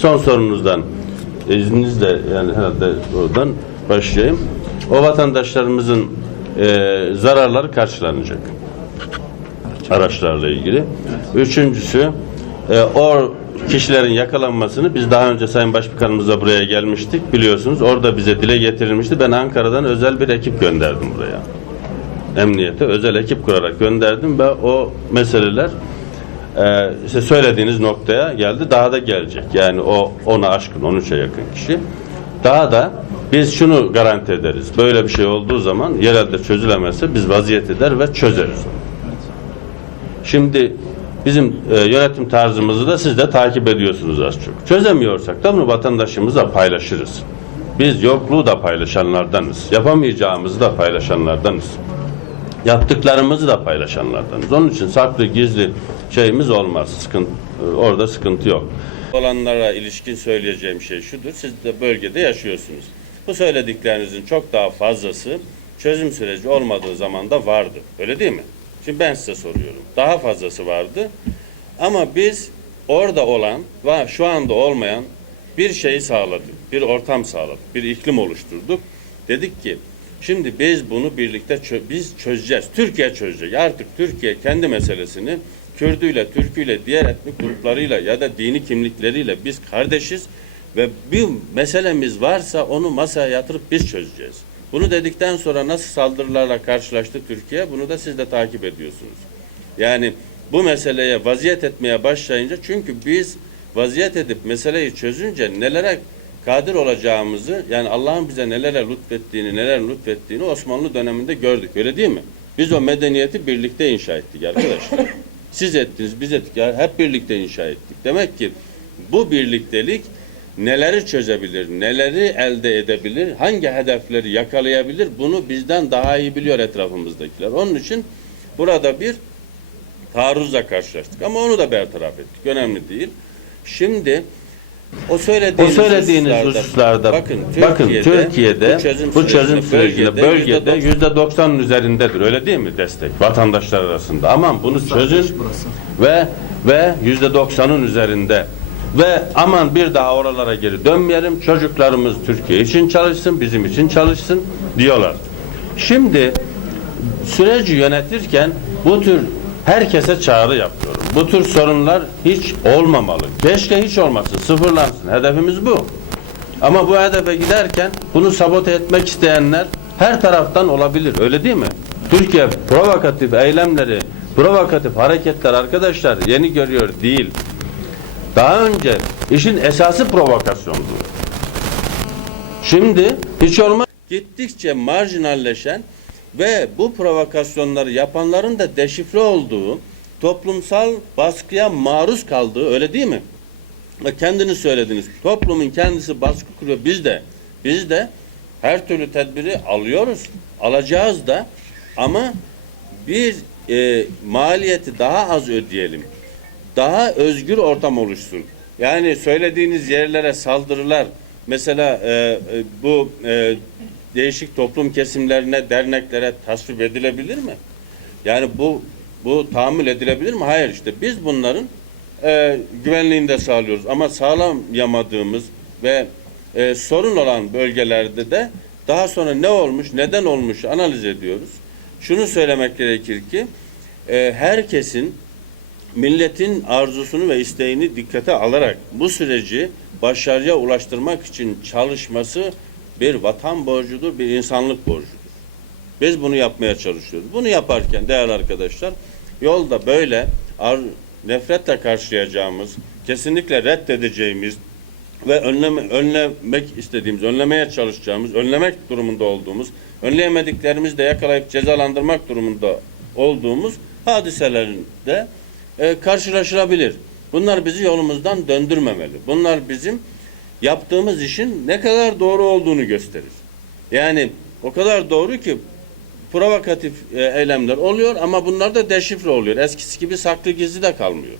Son sorunuzdan izninizle yani herhalde oradan başlayayım. O vatandaşlarımızın zararları karşılanacak. Araçlarla ilgili. Üçüncüsü o kişilerin yakalanmasını biz daha önce Sayın Başbakanımızla buraya gelmiştik biliyorsunuz. Orada bize dile getirilmişti. Ben Ankara'dan özel bir ekip gönderdim buraya. Emniyete özel ekip kurarak gönderdim ve o meseleler işte söylediğiniz noktaya geldi. Daha da gelecek. Yani o 10'a aşkın 13'e yakın kişi. Daha da biz şunu garanti ederiz. Böyle bir şey olduğu zaman yerelde çözülemezse biz vaziyet eder ve çözeriz. Şimdi bizim yönetim tarzımızı da siz de takip ediyorsunuz az çok. Çözemiyorsak da bunu vatandaşımızla paylaşırız. Biz yokluğu da paylaşanlardanız. Yapamayacağımızı da paylaşanlardanız. Yaptıklarımızı da paylaşanlardanız. Onun için saklı gizli şeyimiz olmaz. Orada sıkıntı yok. Olanlara ilişkin söyleyeceğim şey şudur. Siz de bölgede yaşıyorsunuz. Bu söylediklerinizin çok daha fazlası çözüm süreci olmadığı zaman da vardı. Öyle değil mi? Şimdi ben size soruyorum. Daha fazlası vardı. Ama biz orada olan ve şu anda olmayan bir şeyi sağladık. Bir ortam sağladık. Bir iklim oluşturduk. Dedik ki şimdi biz bunu birlikte biz çözeceğiz. Türkiye çözecek. Artık Türkiye kendi meselesini Kürdüyle, Türküyle, diğer etnik gruplarıyla ya da dini kimlikleriyle biz kardeşiz ve bir meselemiz varsa onu masaya yatırıp biz çözeceğiz. Bunu dedikten sonra nasıl saldırılarla karşılaştı Türkiye? Bunu da siz de takip ediyorsunuz. Yani bu meseleye vaziyet etmeye başlayınca çünkü biz vaziyet edip meseleyi çözünce nelere kadir olacağımızı yani Allah'ın bize nelere lütfettiğini Osmanlı döneminde gördük. Öyle değil mi? Biz o medeniyeti birlikte inşa ettik arkadaşlar. Siz ettiniz, biz ettik. Yani hep birlikte inşa ettik. Demek ki bu birliktelik neleri çözebilir, neleri elde edebilir, hangi hedefleri yakalayabilir bunu bizden daha iyi biliyor etrafımızdakiler. Onun için burada bir taarruzla karşılaştık. Ama onu da bertaraf ettik. Önemli değil. Şimdi o söylediğiniz hususlarda bakın Türkiye'de bu çözüm sürecinde bölgede %90'ın üzerindedir. Öyle değil mi destek vatandaşlar arasında? Aman bunu çözün ve %90'ın üzerinde ve aman bir daha oralara geri dönmeyelim. Çocuklarımız Türkiye için çalışsın, bizim için çalışsın diyorlar. Şimdi süreci yönetirken bu tür herkese çağrı yapıyorum. Bu tür sorunlar hiç olmamalı. Keşke hiç olmasın, sıfırlansın. Hedefimiz bu. Ama bu hedefe giderken bunu sabote etmek isteyenler her taraftan olabilir. Öyle değil mi? Türkiye provokatif eylemleri, provokatif hareketler arkadaşlar yeni görüyor değil. Daha önce işin esası provokasyondu. Şimdi hiç olmaz. Gittikçe marjinalleşen ve bu provokasyonları yapanların da deşifre olduğu, toplumsal baskıya maruz kaldığı öyle değil mi? Ve kendiniz söylediniz. Toplumun kendisi baskı kuruyor. Biz de her türlü tedbiri alıyoruz. Alacağız da ama bir maliyeti daha az ödeyelim. Daha özgür ortam oluşsun. Yani söylediğiniz yerlere saldırılar mesela bu değişik toplum kesimlerine, derneklere tasvip edilebilir mi? Yani bu tahammül edilebilir mi? Hayır işte. Biz bunların güvenliğini de sağlıyoruz. Ama sağlayamadığımız ve sorun olan bölgelerde de daha sonra ne olmuş, neden olmuş analiz ediyoruz. Şunu söylemek gerekir ki herkesin milletin arzusunu ve isteğini dikkate alarak bu süreci başarıya ulaştırmak için çalışması bir vatan borcudur, bir insanlık borcudur. Biz bunu yapmaya çalışıyoruz. Bunu yaparken değerli arkadaşlar, yolda böyle nefretle karşılayacağımız, kesinlikle reddedeceğimiz ve önlemek istediğimiz, önlemeye çalışacağımız, önlemek durumunda olduğumuz, önleyemediklerimizi de yakalayıp cezalandırmak durumunda olduğumuz hadiselerin de karşılaşılabilir. Bunlar bizi yolumuzdan döndürmemeli. Bunlar bizim yaptığımız işin ne kadar doğru olduğunu gösterir. Yani o kadar doğru ki provokatif eylemler oluyor ama bunlar da deşifre oluyor. Eskisi gibi saklı gizli de kalmıyor.